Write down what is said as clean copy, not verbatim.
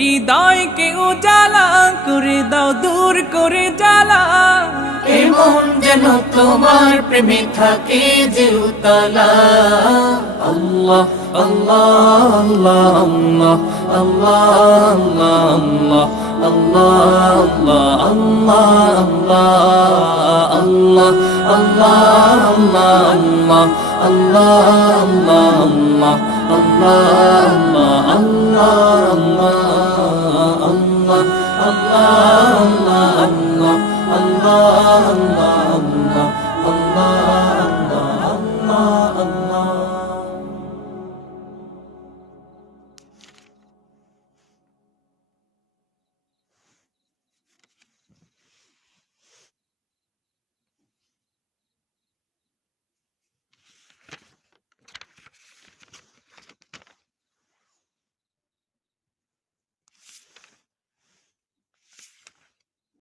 হৃদয়কে উজালা করে দাও, দূর করে জ্বালা। এমন যেন তোমার প্রেমে থাকে যে উতলা। আল্লাহ আল্লাহ আল্লাহ আল্লাহ আল্লাহ আল্লাহ আল্লাহ আল্লাহ আল্লাহ আল্লাহ আল্লাহ আল্লাহ আল্লাহ আল্লাহ আল্লাহ আল্লাহ আল্লাহ